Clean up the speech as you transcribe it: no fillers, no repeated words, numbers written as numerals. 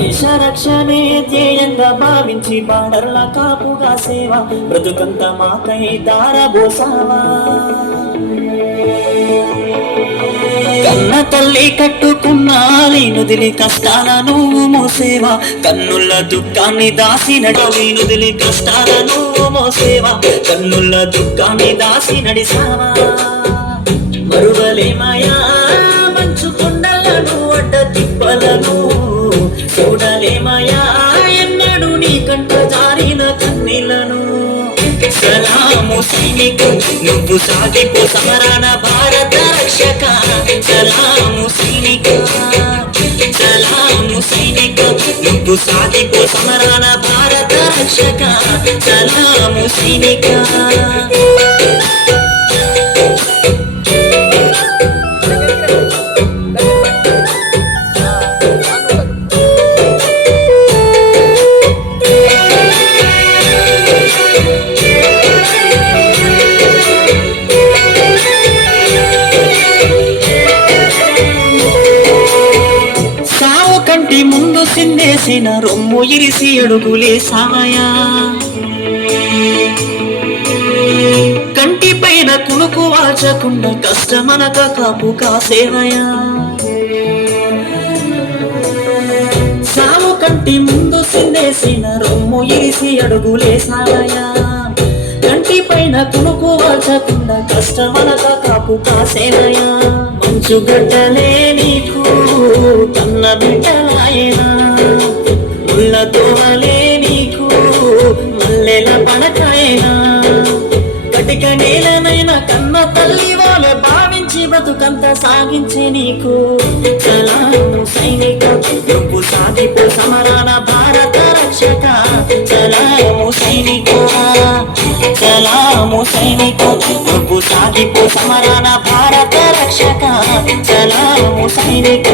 దేశ రక్షణే ధ్యేయంగా భావించి బార్డర్ల కాపుగా సేవ బ్రతుకంత మాకై దారబోసావా. కన్న తల్లి కట్టుకున్న వీనుదిలి కష్టాలను మోసేవా, కన్నుల దుఃఖాన్ని దాసి వీనుదిలి కష్టాలను మోసేవా, కన్నుల దుఃఖాన్ని దాసి నడిసావా. మరువలేమయా మంచు కొండలను అడ్డ తిప్పలను, చూడలేమయా ఎన్నడు నీ కంట జారిన కన్నీళ్లను. సలాము సైనికు నువ్వు సాగిపో సమరణ భారత రక్షక, సలాము సైనిక, సలాము సైనిక నువ్వు సాగిపో సమరణ భారత రక్షక, సలాము సైనిక. కంటి ముందు సిందేసిన రొమ్ము ఇరిసి అడుగులే సావయా, కంటి పైన కునుకు వాచకుండా కష్టమనక కాపు కాసేవయా. సావు కంటి ముందు సిందేసిన రొమ్ము ఇరిసి అడుగులే సావయా, కంటి పైన కునుకు వాచకుండా కష్టమనక కాపు కాసేవయా. మంచు గడ్డలే నీకు కన్న బిడ్డలాయనా, ముళ్ళ తోవలే నీకు మల్లెల పడకాయనా. కటిక నేలనైనా కన్న తల్లి వాళ్ళ భావించి బతుకంత సాగించే నీకు సలాము సైనిక నువ్వు సాగిపో సమరాన భారత రక్షక, సలాము సైనిక, సలాము సైనిక నువ్వు సాగిపో సమరాన భారత రక్షక, సలాము సైనిక.